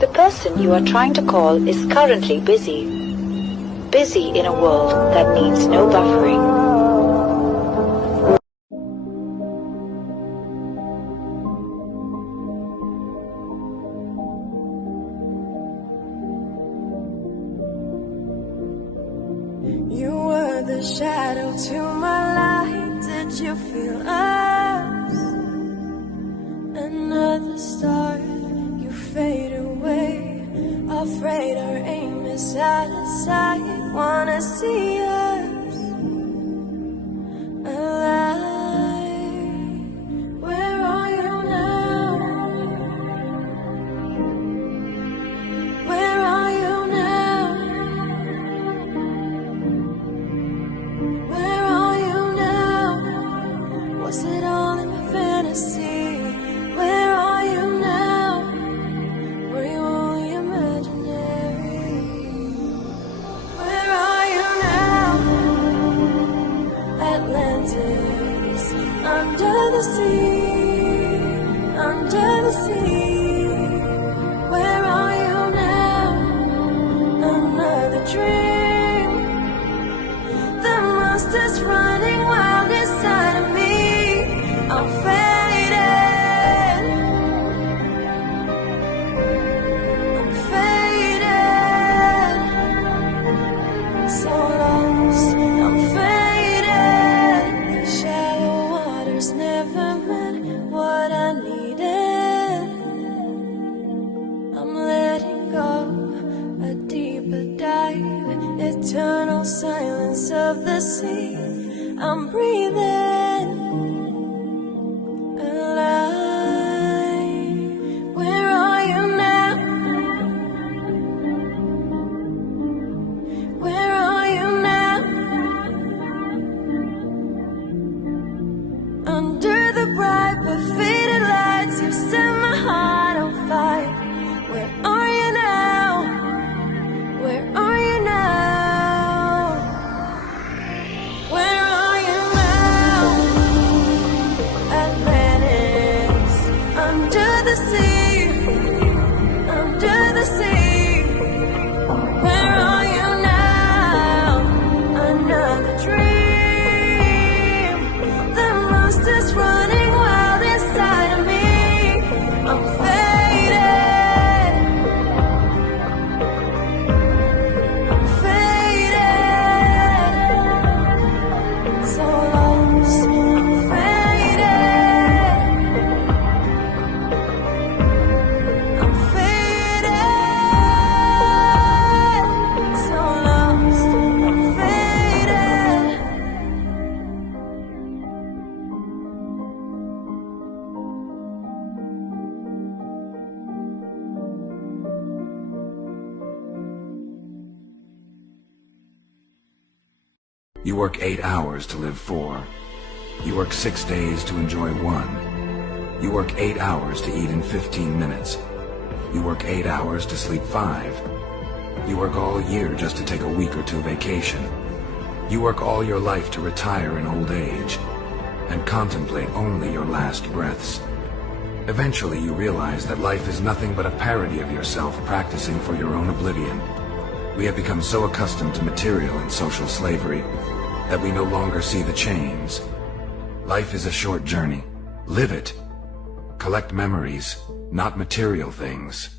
The person you are trying to call is currently busy. Busy in a world that needs no buffering. You were the shadow to my light. Did you feel us? Another star, you fade away. Afraid our aim is out of sight. Wanna see us alive. Where are you now? Where are you now? Where are you now? Was it all in my fantasy? Where are you now? Were you only imaginary? Where are you now? Atlantis, under the sea, under the sea. Where are you now? Another dream. The monster's running wild inside of me. I'm faded. I'm faded. So lost. I'm faded. The shallow waters never meant what I needed. I'm letting go. A deeper dive. Eternal silence of the sea. I'm breathing alive. Where are you now? Where are you now? Under the bright but faded lights, you set my heart on fire. Where are you now? Where are you now? Where are you now? Atlantis, under the sea, under the sea. Where are you now? Another dream. The monster's running wild inside of me. I'm faded. I'm faded. So lost. I'm faded. I'm faded. So lost. I'm faded. You work 8 hours to live 4. You work 6 days to enjoy 1. You work 8 hours to eat in 15 minutes. You work 8 hours to sleep 5. You work all year just to take a week or two vacation. You work all your life to retire in old age and contemplate only your last breaths. Eventually you realize that life is nothing but a parody of yourself practicing for your own oblivion. We have become so accustomed to material and social slavery that we no longer see the chains. Life is a short journey. Live it. Collect memories, not material things.